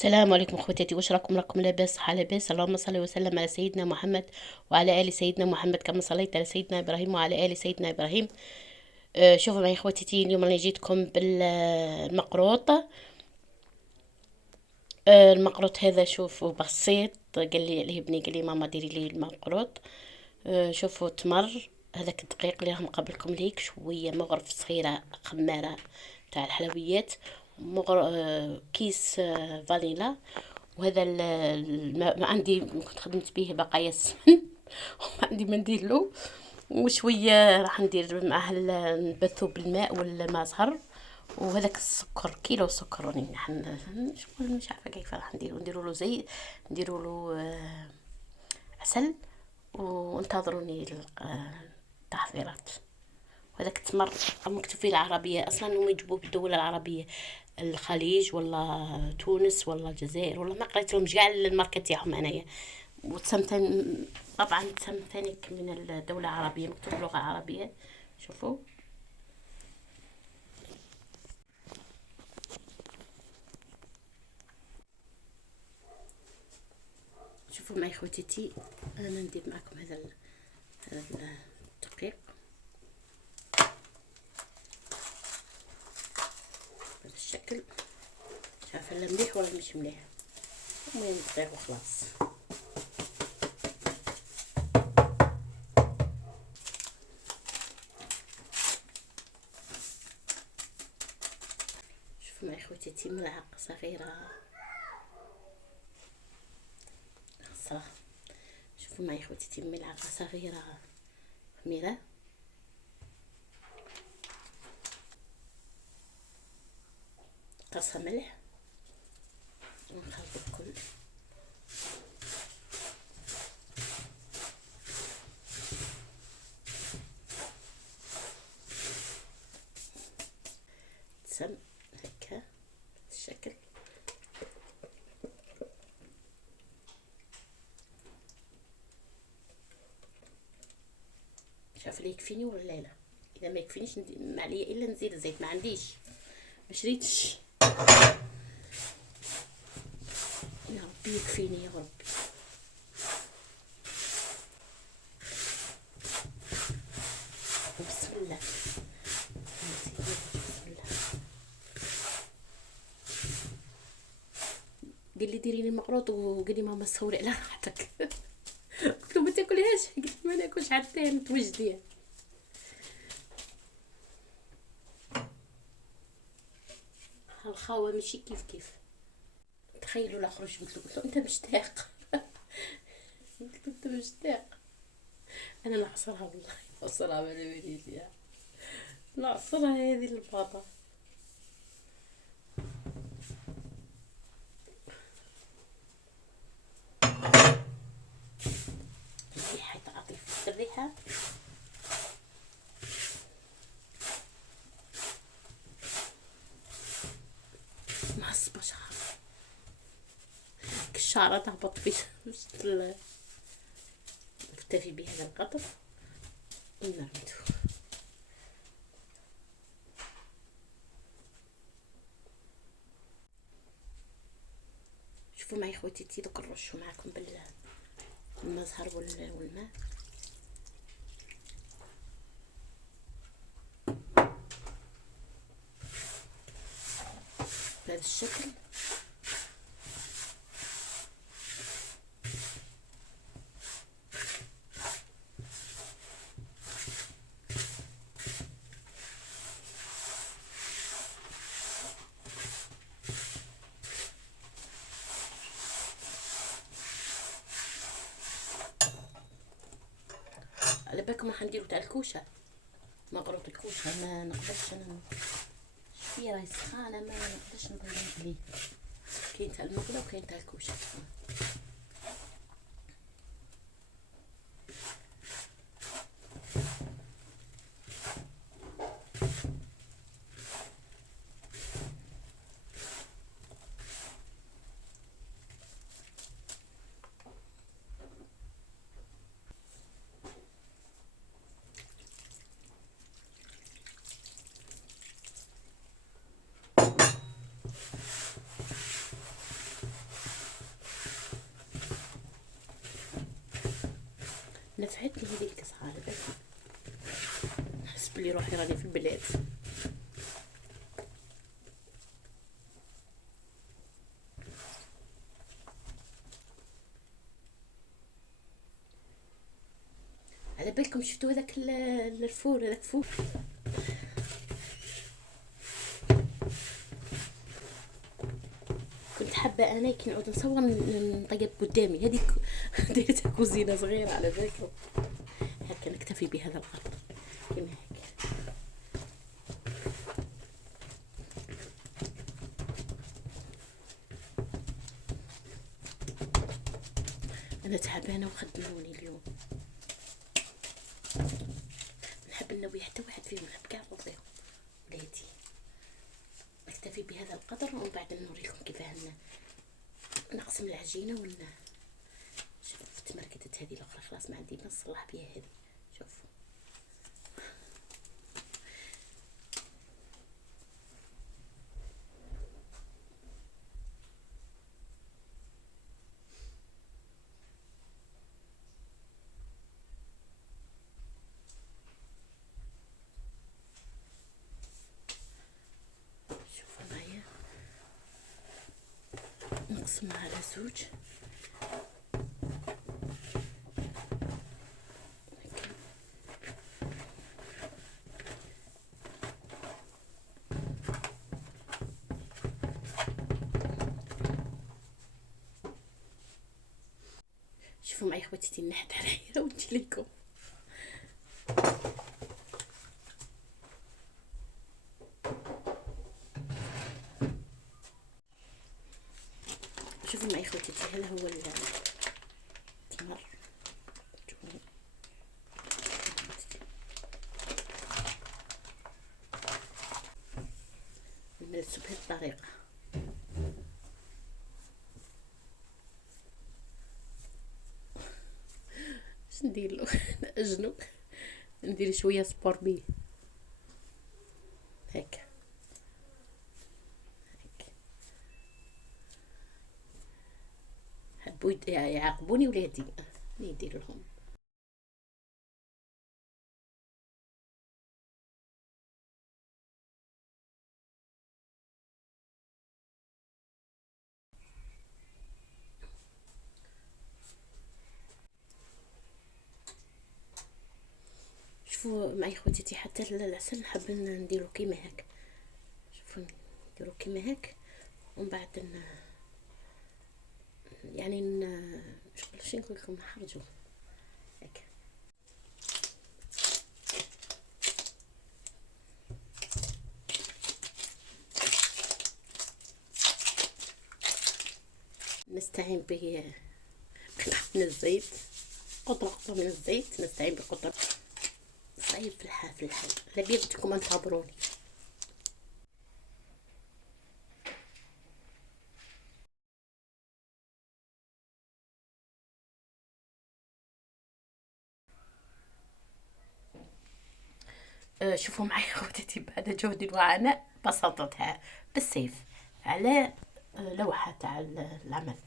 السلام عليكم اخوتاتي، واش راكم لاباس؟ صحة لاباس. اللهم صل وسلم على سيدنا محمد وعلى ال سيدنا محمد كما صليت على سيدنا ابراهيم وعلى ال سيدنا ابراهيم. شوفوا معي اخوتاتي، اليوم راني جيتكم بالمقروط. المقروط هذا شوفوا بسيط، قال لي عليه ابني، قال لي ماما ديري لي المقروط. شوفوا تمر، هذاك الدقيق اللي راهم قبلكم ليك، شويه مغرف صغيره خماره تاع الحلويات، كيس فانيلا. وهذا الماء ما عندي، كنت خدمت به بقايا السمن وما عندي ما نديرلو. وشويه راح ندير معاه نبثو بالماء والماء زهر. وهذاك السكر، كيلو سكر راني شغل مش عارفه كيف راح نديرو له زي، نديرو له عسل. وانتظروني التحضيرات. وهذاك التمر مكتوب فيه العربية، أصلا هم يجيبوه بالدول العربية، الخليج ولا تونس ولا الجزائر، ولا ما قريت لهمش كاع الماركة تاعهم انايا. وتسمتن طبعا، تسمتنك من الدولة العربية، مكتوب لغة عربية. شوفوا، شوفوا معي خوتيتي، انا ندير معكم هذا الدقيق بهذا الشكل. مش عارفه لا مليح ولا مش مليح، المهم دقيق وخلاص. شوفوا معي خوتيتي، ملعقه صغيره خاصة. شوفوا معي خوتيتي، ملعقه صغيره خميره، قرصه ملح، ونخلط الكل. تسم هكا الشكل. شاف لي يكفيني ولا لا؟ اذا ما يكفينيش ما عليا الا نزيد الزيت، ما عنديش، ما شريتش. يا ربي يكفيني يا ربي. بسم الله، بسم الله. قال لي ديري لي المقروط، وقال لي ماما صوري على راحتك قلت له ما تاكلهاش، قال لي ما ناكلش حتى نتوجدي. هالخاوه ماشي كيف كيف. تخيلوا لا خرج، قلت له انت مشتاق قلت له انت مشتاق. انا نعصرها والله، نعصرها ما بالي فيها، نعصرها هذه الباطا. الريحه تعطي الريحه. معصبه شعر، الشعرة تهبط في نكتفي بهذا القدر ونرمته. شوفوا معي خواتي، دوك نرشو معكم بالمزهر والماء بهذا الشكل. على بالكم راح نديرو تاع الكوشه، مغروط الكوشه، ما نقدرش انا شويه راهي سخانه، ما نقدرش نضيع ليه. كاين تاع المقله وكاين تاع الكوشه. نفعتني هذه القصة على بالي، نحس بلي روحي راني في البلاد. على بالكم شفتوا هذاك الفور، هذاك فور كنت حابة انا كي نعود نصور نطيب قدامي هذيك. ديرتها كوزينة صغيرة على بالكم. هكا نكتفي بهذا القدر كيما هيك. انا تعبانة وخدموني اليوم، نحب نوي حتى واحد فيهم، نحب كاع نوضيهم ولادي. نكتفي بهذا القدر ومن بعد نوريكم كيف نقسم العجينة شوفوا تمرقدت هذه الاخرى خلاص ما عندي ما نصلح بها هذه. شوفوا شوفوا معايا نقسمها على زوج. شوفوا معي خواتي نحت عليا ونجي لكم. شوفوا معي خواتي هذا هو التمر. نمارسو بهذه الطريقة. اش نديرلو؟ نأجنو، ندير شوية سبور بيه هيك. حبوا يعاقبوني ولادي ندير لهم. شوفوا معي خواتي حتى العسل نحب نديرو كيما هيك. شوفوا نديرو كيما هيك ومن بعد يعني شو نقول لكم نحرجو هيك. نستعين به من الزيت، قطرة من الزيت، نستعين بقطرة صعيب في الحال على بيدكم انتظروني. شوفوا معي خواتي بعد جهد وعناء بسطتها بالسيف على لوحة تاع العمل،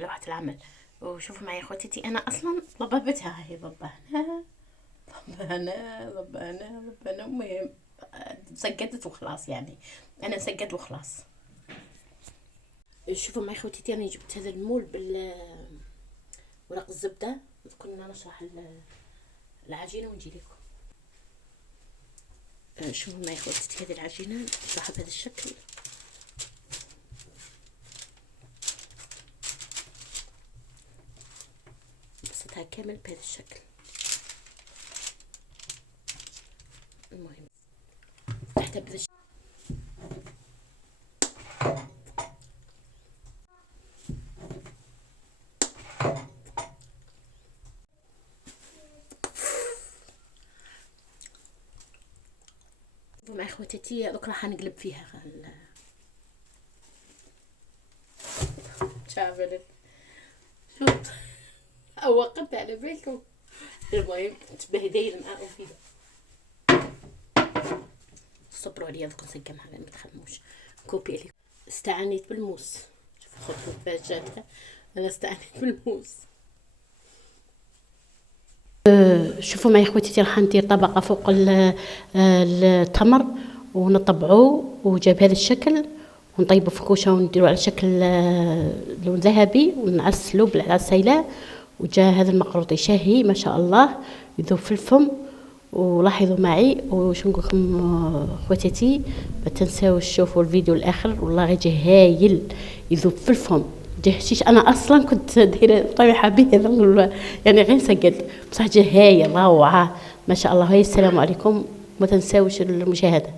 لوحة العمل. وشوفوا معي خواتي انا اصلا ضببتها، هي ضبانة المهم سقدت وخلاص، يعني انا سقدت وخلاص. شوفوا معي خواتي انا جبت هذا المول ورق الزبدة. كنا نشرح العجينة ونجي لكم. شوفوا معي خواتي هذه العجينة نشرحها بهذا الشكل. بسطها كامل بهذا الشكل. المهم فتحتها بهذا الشكل. مع خواتاتي دوك راح نقلب فيها شافلت شوف وقفت على بالكم. المهم تبهي داير معاهم فيها. صبروا عليا دوك نسقمها ما تخموش. كوبي لي استعنيت بالموس. شوف خذوا فاجاتها، انا استعنيت بالموس. شوفوا معايا خواتاتي، راح ندير طبقه فوق التمر ونطبعوه وجاب هذا الشكل، ونطيبه في كوشه ونديرو على شكل لون ذهبي ونعسلو بالعسيله، وجا هذا المقروط شهي ما شاء الله، يذوب في الفم. ولاحظوا معي وش نقول لكم خواتاتي، ما تنساوش تشوفوا الفيديو الاخر، والله غير جا هايل يذوب في الفم. جا حشيش انا اصلا كنت دايره طريحه به يعني غير سقد، بصح جا هايل روعه ما شاء الله. هاي السلام عليكم، ما تنساوش المشاهده.